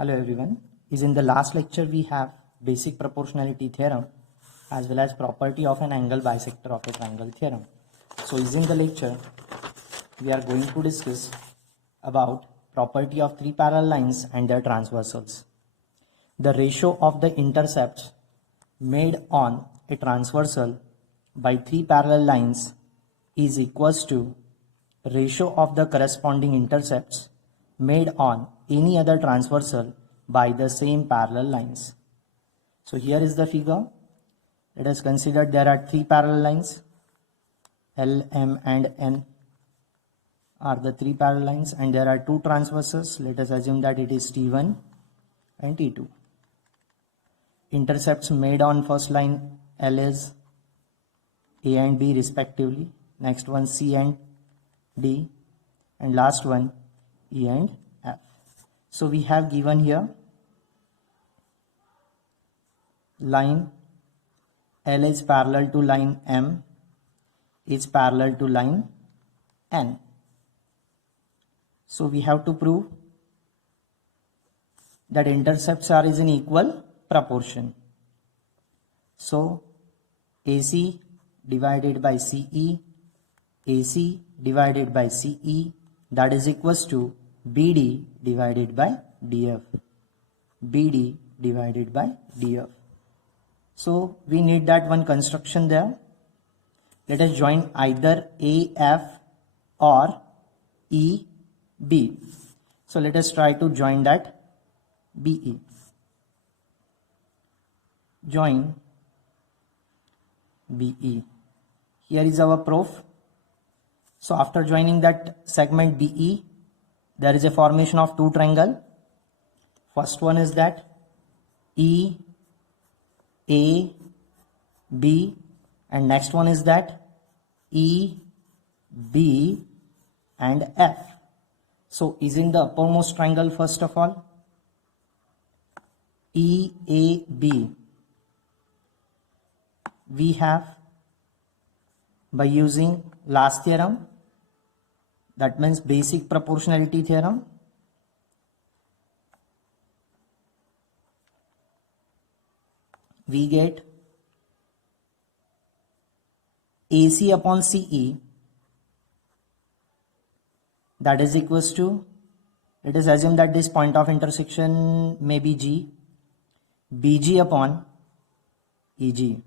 Hello everyone. Is in the last lecture we have basic proportionality theorem as well as property of an angle bisector of a triangle theorem. So is in the lecture we are going to discuss about property of three parallel lines and their transversals. The ratio of the intercepts made on a transversal by three parallel lines is equals to ratio of the corresponding intercepts made on any other transversal by the same parallel lines. So here is the figure. Let us consider there are three parallel lines. L, M and N are the three parallel lines and there are two transversals. Let us assume that it is T1 and T2. Intercepts made on first line L is A and B respectively. Next one C and D, and last one E and F. So we have given here line L is parallel to line M is parallel to line N. So we have to prove that intercepts are in equal proportion. So AC divided by CE, AC divided by CE, that is equals to BD divided by DF, BD divided by DF. So we need that one construction there. Let us join either AF or EB. So let us try to join that BE. Join BE. Here is our proof. So after joining that segment BE, there is a formation of two triangles. First one is that EAB, and next one is that EB and F. So is in the uppermost triangle first of all, EAB. We have, by using last theorem, that means basic proportionality theorem, we get AC upon CE, that is equals to, let us assume that this point of intersection may be G, BG upon EG,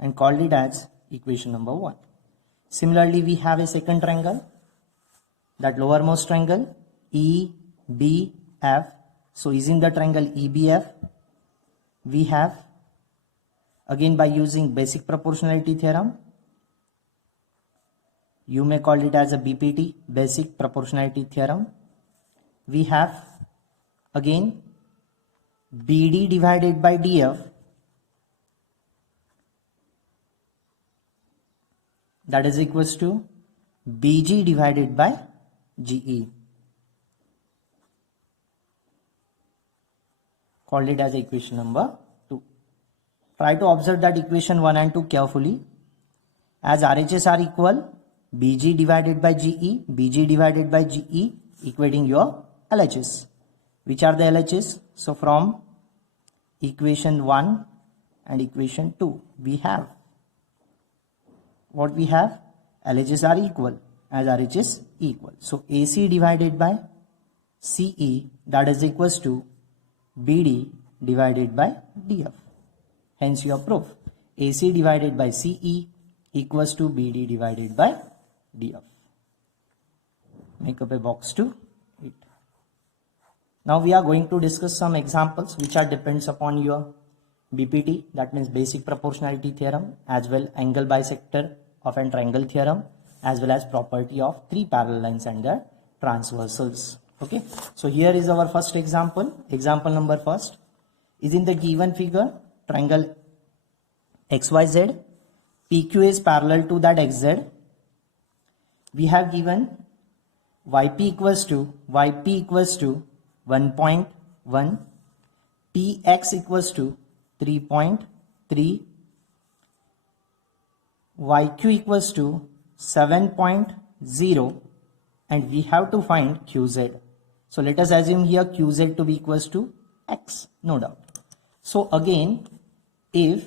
and called it as equation number 1. Similarly, we have a second triangle, that lowermost triangle EBF. So is in the triangle EBF, we have, again by using basic proportionality theorem, you may call it as a BPT, basic proportionality theorem, we have again BD divided by DF, that is equals to BG divided by GE, called it as equation number 2. Try to observe that equation 1 and 2 carefully. As RHS are equal, BG divided by GE, BG divided by GE, equating your LHS. Which are the LHS? So from equation 1 and equation 2, we have what we have? LHS are equal as RHS equal. So AC divided by CE, that is equals to BD divided by DF. Hence your proof. AC divided by CE equals to BD divided by DF. Make up a box to it. Now we are going to discuss some examples which are depends upon your BPT, that means basic proportionality theorem, as well angle bisector of an triangle theorem, as well as property of three parallel lines and their transversals. Okay, so here is our first example. Example number first is in the given figure, triangle XYZ, PQ is parallel to that XZ. We have given YP equals to 1.1, PX equals to 3.3, YQ equals to 7.0, and we have to find QZ. So let us assume here QZ to be equals to X, no doubt. So again, if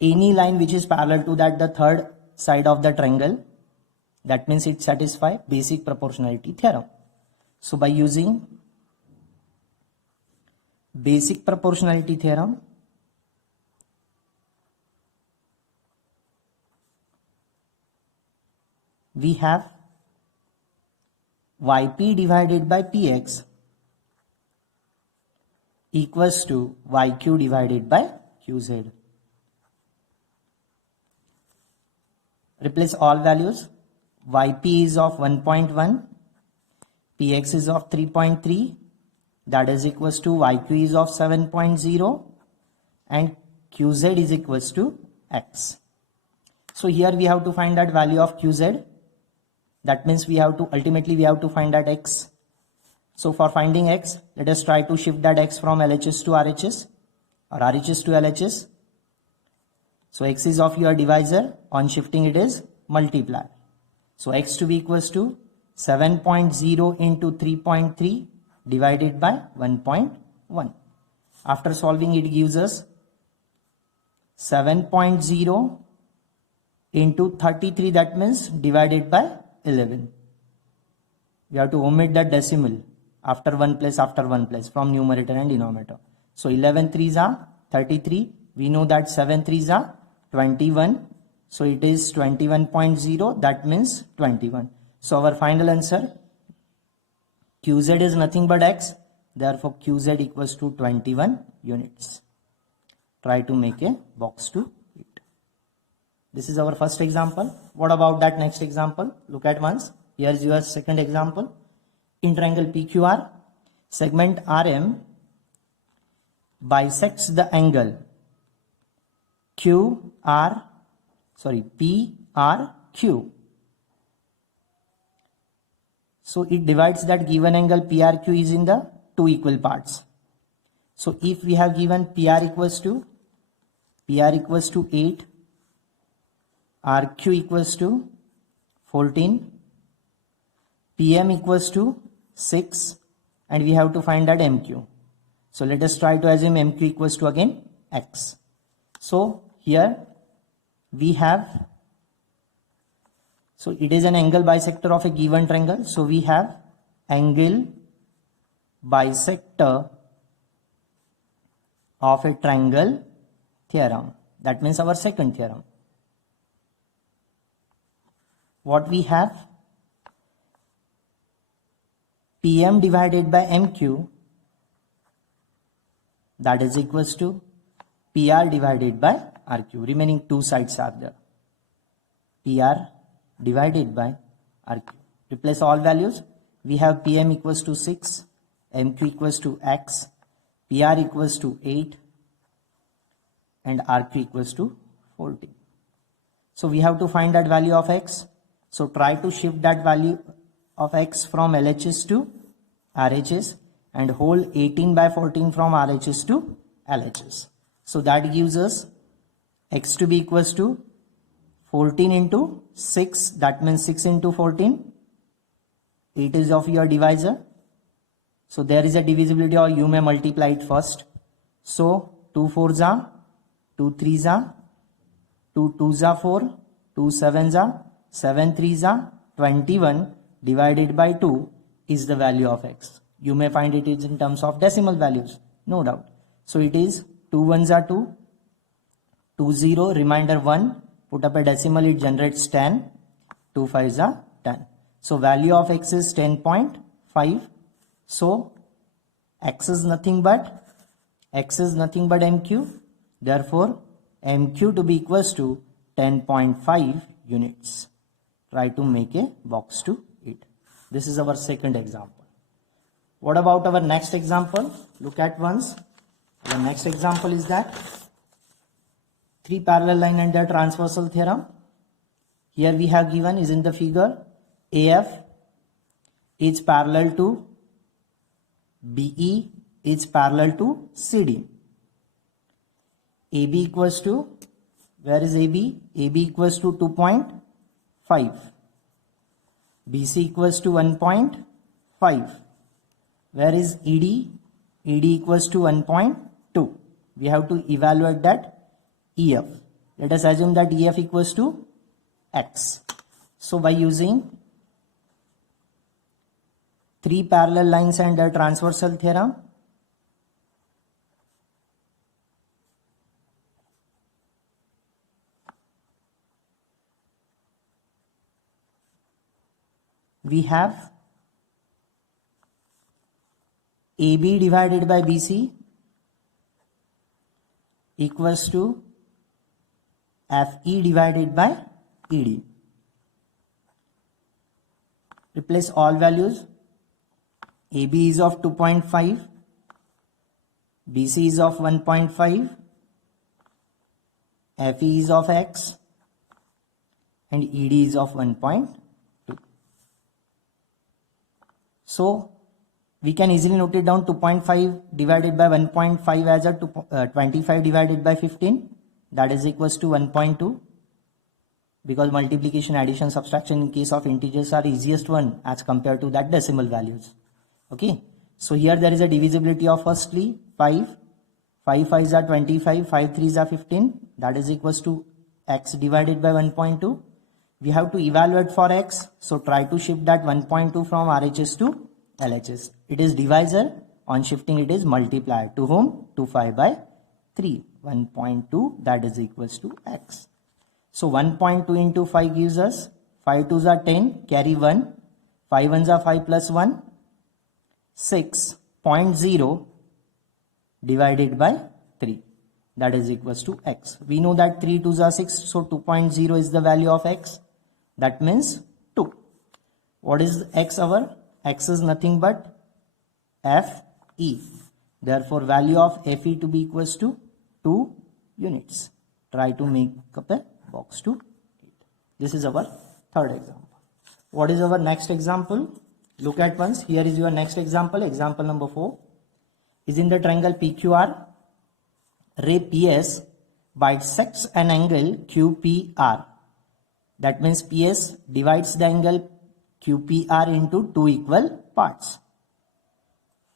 any line which is parallel to that the third side of the triangle, that means it satisfies basic proportionality theorem. So by using basic proportionality theorem, we have yp divided by px equals to yq divided by qz. Replace all values. Yp is of 1.1, px is of 3.3, that is equals to yq is of 7.0, and qz is equals to x. So here we have to find that value of qz. That means we have to ultimately find that x. So for finding x, let us try to shift that x from LHS to RHS or RHS to LHS. So x is of your divisor, on shifting it is multiplier. So x to be equals to 7.0 into 3.3 divided by 1.1. After solving it gives us 7.0 into 33, that means divided by 11. We have to omit that decimal after one place from numerator and denominator. So 11 3s are 33. We know that 7 3s are 21. So it is 21.0, that means 21. So our final answer QZ is nothing but X. Therefore QZ equals to 21 units. Try to make a box to it. This is our first example. What about that next example? Look at once. Here is your second example. In triangle PQR, segment RM bisects the angle PRQ. So it divides that given angle PRQ is in the two equal parts. So if we have given PR equals to 8, RQ equals to 14, PM equals to 6, and we have to find that MQ. So let us try to assume MQ equals to again X. So here we have, so it is an angle bisector of a given triangle. So we have angle bisector of a triangle theorem. That means our second theorem. What we have? PM divided by MQ, that is equals to PR divided by RQ. Remaining two sides are there. PR divided by RQ. Replace all values. We have PM equals to 6, MQ equals to X, PR equals to 8, and RQ equals to 14. So we have to find that value of X. So try to shift that value of X from LHS to RHS and hold 18 by 14 from RHS to LHS. So that gives us X to be equals to 14 into 6, that means 6 into 14. 8 is of your divisor. So there is a divisibility, or you may multiply it first. So 2 4s are, 2 3s are, 2 2s are 4, 2 7s are, 7 3s are 21 divided by 2 is the value of X. You may find it is in terms of decimal values, no doubt. So it is 2 1s are 2, 2 0, remainder 1, put up a decimal, it generates 10, 2 5s are 10. So value of X is 10.5. So X is nothing but MQ. Therefore MQ to be equals to 10.5 units. Try to make a box to it. This is our second example. What about our next example? Look at once. The next example is that 3 parallel line and their transversal theorem. Here we have given is in the figure AF is parallel to BE is parallel to CD. AB equals to, where is AB? AB equals to 2.5. BC equals to 1.5. Where is ED? ED equals to 1.2. We have to evaluate that EF. Let us assume that EF equals to X. So by using 3 parallel lines and their transversal theorem, we have AB divided by BC equals to FE divided by ED. Replace all values. AB is of 2.5, BC is of 1.5, FE is of X, and ED is of 1.2. So we can easily note it down. 2.5 divided by 1.5 as a 25 divided by 15, that is equals to 1.2, because multiplication, addition, subtraction in case of integers are easiest one as compared to that decimal values. Okay, so here there is a divisibility of firstly 5 5s are 25, 5 3s are 15, that is equals to X divided by 1.2. We have to evaluate for X, so try to shift that 1.2 from RHS to LHS. It is divisor, on shifting it is multiplier. To whom? To 5 by 3. 1.2, that is equals to X. So 1.2 into 5 gives us 5 2s are 10, carry 1, 5 1s are 5 plus 1, 6.0 divided by 3, that is equals to X. We know that 3 2s are 6, so 2.0 is the value of X. That means 2. What is X our? X is nothing but FE. Therefore, value of FE to be equals to 2 units. Try to make up a box to it. This is our third example. What is our next example? Look at once. Here is your next example. Example number 4 is in the triangle PQR. Ray PS bisects an angle QPR. That means PS divides the angle QPR into 2 equal parts.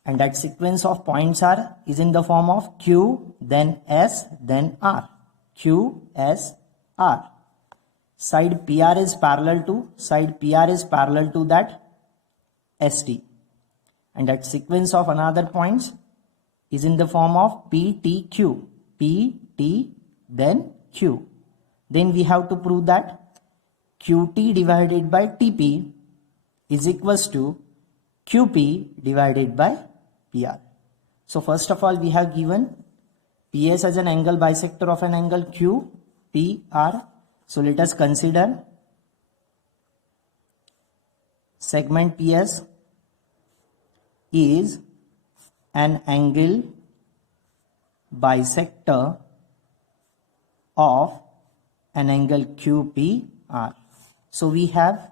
And that sequence of points is in the form of Q, then S, then R. Q, S, R. Side PR is parallel to that ST. And that sequence of another points is in the form of PTQ. PT, then Q. Then we have to prove that QT divided by TP is equals to QP divided by PR. So first of all, we have given PS as an angle bisector of an angle QPR. So let us consider segment PS is an angle bisector of an angle QPR. So we have,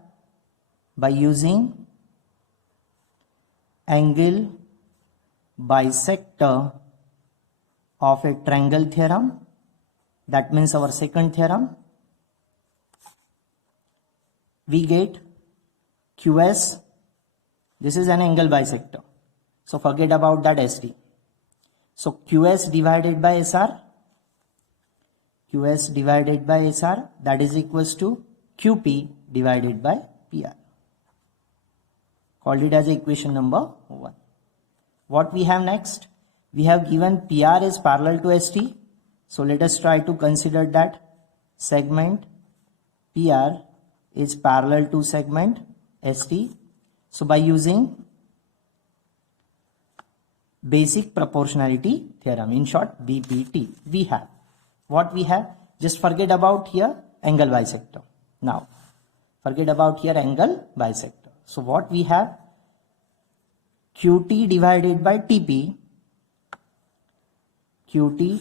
by using angle bisector of a triangle theorem, that means our second theorem, we get QS. This is an angle bisector, so forget about that ST. So QS divided by SR, QS divided by SR, that is equals to QP divided by PR. Called it as equation number 1. What we have next? We have given PR is parallel to ST. So let us try to consider that segment PR is parallel to segment ST. So by using basic proportionality theorem, in short BPT, we have what we have. Just forget about here angle bisector. Now forget about here angle bisector. So what we have, QT divided by TP, QT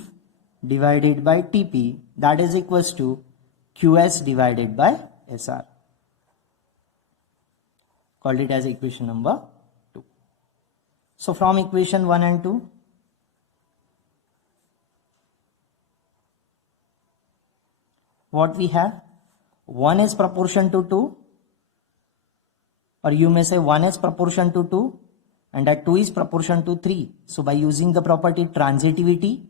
divided by TP, that is equals to QS divided by SR. Called it as equation number 2. So from equation 1 and 2, what we have, 1 is proportion to 2, or you may say 1 is proportion to 2 and that 2 is proportion to 3. So by using the property transitivity,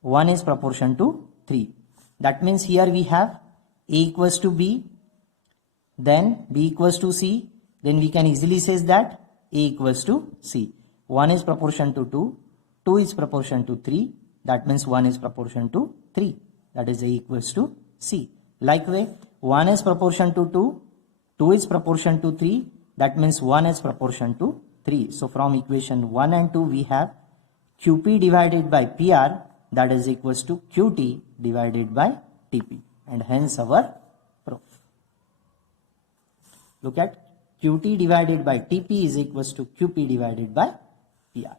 1 is proportion to 3. That means here we have A equals to B, then B equals to C, then we can easily say that A equals to C. 1 is proportion to 2, 2 is proportion to 3, that means 1 is proportion to 3, that is A equals to C. Likewise, 1 is proportion to 2, 2 is proportion to 3, that means 1 is proportion to 3. So from equation 1 and 2 we have QP divided by PR, that is equals to QT divided by TP, and hence our proof. Look at QT divided by TP is equals to QP divided by PR.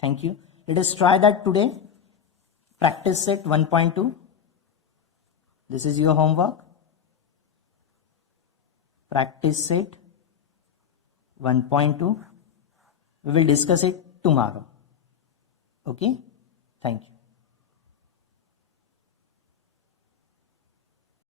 Thank you. Let us try that today. Practice set 1.2. This is your homework. Practice set 1.2. We will discuss it tomorrow. Okay? Thank you.